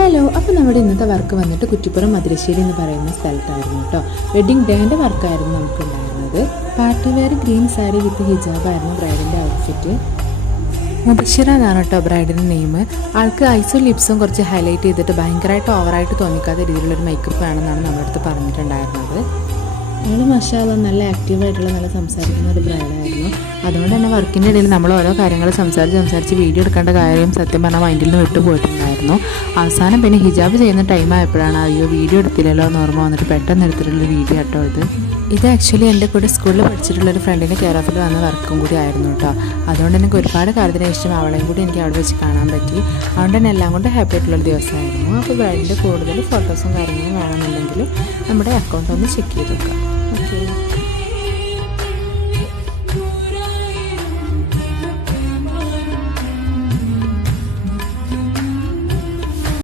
Hello, അപ്പോൾ നമ്മുടെ ഇന്നത്തെ വർക്ക് വന്നിട്ട് കുറ്റിപ്പുറം മധുരശ്ശേരി എന്ന് പറയുന്ന സ്ഥലത്തായിരുന്നു കേട്ടോ. വെഡ്ഡിങ് ഡേൻ്റെ വർക്കായിരുന്നു നമുക്കുണ്ടായിരുന്നത്. Party wear green sari with ഹിജാബായിരുന്നു ബ്രൈഡിൻ്റെ ഔട്ട്ഫിറ്റ്. മുബഷിറ എന്നാണ് കേട്ടോ ബ്രൈഡിൻ്റെ നെയിം. ആൾക്ക് ഐസും ലിപ്സും കുറച്ച് ഹൈലൈറ്റ് ചെയ്തിട്ട് ഭയങ്കരമായിട്ട് ഓവറായിട്ട് തോന്നിക്കാത്ത രീതിയിലുള്ളൊരു മേക്കപ്പ് വേണമെന്നാണ് നമ്മുടെ അടുത്ത് പറഞ്ഞിട്ടുണ്ടായിരുന്നത്. അവൾ മാഷാഅല്ലാ നല്ല ആക്റ്റീവായിട്ടുള്ള നല്ല സംസാരിക്കുന്ന ഒരു ബ്രൈഡായിരുന്നു. അതുകൊണ്ട് തന്നെ വർക്കിൻ്റെ ഇടയിൽ നമ്മൾ ഓരോ കാര്യങ്ങൾ സംസാരിച്ച് വീഡിയോ എടുക്കേണ്ട കാര്യം സത്യം പറഞ്ഞാൽ മൈൻഡിൽ നിന്ന് വിട്ടു പോയിട്ടുണ്ടായിരുന്നു. അവസാനം പിന്നെ ഹിജാബ് ചെയ്യുന്ന ടൈം ആയപ്പോഴാണ് അയ്യോ വീഡിയോ എടുത്തില്ലല്ലോ എന്ന് ഓർമ്മ വന്നിട്ട് പെട്ടെന്ന് എടുത്തിട്ടുള്ളൊരു വീഡിയോ കേട്ടോ ഇത് ആക്ച്വലി എൻ്റെ കൂടെ സ്കൂളിൽ പഠിച്ചിട്ടുള്ളൊരു ഫ്രണ്ടിൻ്റെ കെയർ ഓഫിൽ വന്ന വർക്കും കൂടി ആയിരുന്നു കേട്ടോ. അതുകൊണ്ട് എനിക്ക് ഒരുപാട് കാലത്തിന് ഇഷ്ടം അവളെയും കൂടി എനിക്ക് അവിടെ വെച്ച് കാണാൻ പറ്റി. അതുകൊണ്ട് തന്നെ എല്ലാം കൊണ്ട് ഹാപ്പി ആയിട്ടുള്ളൊരു ദിവസമായിരുന്നു. അപ്പോൾ ബ്രൈഡിൻ്റെ കൂടുതൽ ഫോട്ടോസും കാര്യങ്ങളും വേണമെന്നുണ്ടെങ്കിൽ നമ്മുടെ അക്കൗണ്ട് ഒന്ന് ചെക്ക് ചെയ്ത് നോക്കാം.